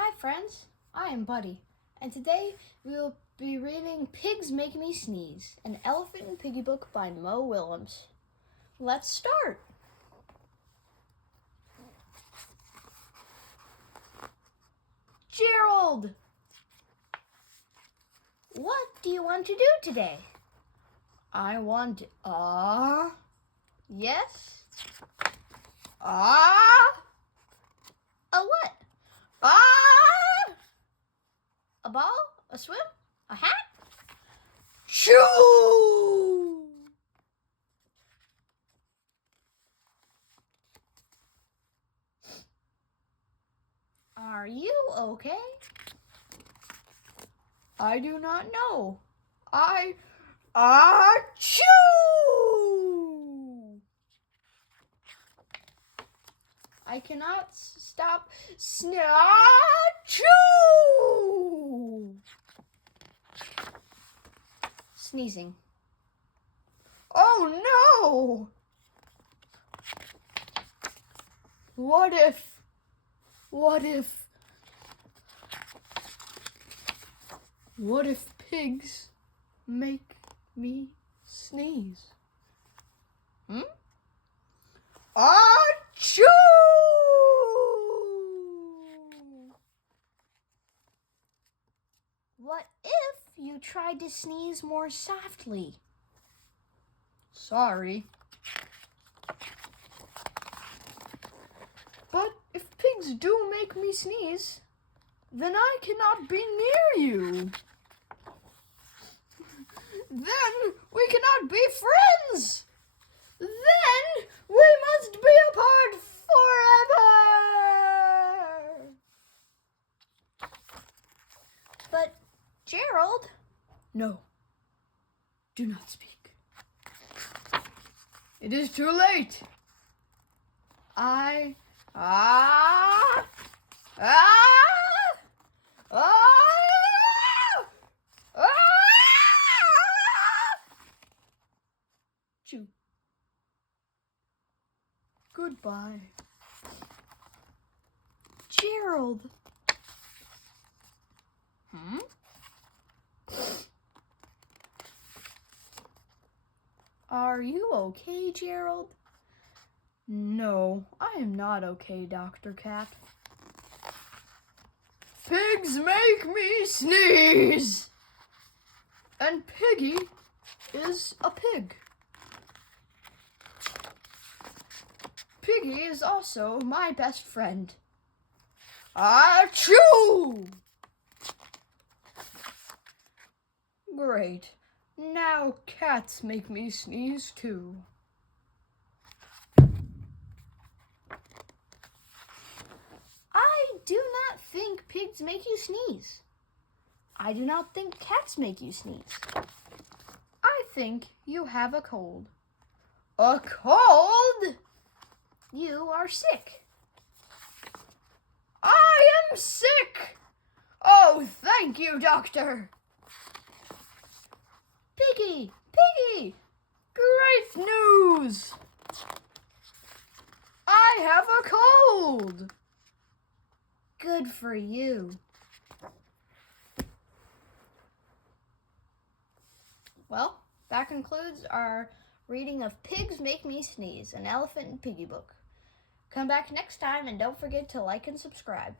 Hi friends, I am Buddy, and today we will be reading Pigs Make Me Sneeze, an Elephant and Piggy book by Mo Willems. Let's start! Gerald! What do you want to do today? I want, yes? A what? A ball? A swim? A hat? Shoo! Are you okay? I do not know. Achoo! I cannot stop sneezing. Oh no! What if pigs make me sneeze? Achoo! What if you tried to sneeze more softly? Sorry. But if pigs do make me sneeze, then I cannot be near you. Then we cannot be friends. Then we must be apart forever. But Gerald? No. Do not speak. It is too late. Chew. Goodbye. Gerald. Are you okay, Gerald? No, I am not okay, Dr. Cat. Pigs make me sneeze! And Piggy is a pig. Piggy is also my best friend. Achoo! Great. Now cats make me sneeze too. I do not think pigs make you sneeze. I do not think cats make you sneeze. I think you have a cold. A cold? You are sick. I am sick! Oh, thank you, doctor. Piggy! Piggy! Great news! I have a cold! Good for you. Well, that concludes our reading of Pigs Make Me Sneeze, an Elephant and Piggy book. Come back next time and don't forget to like and subscribe.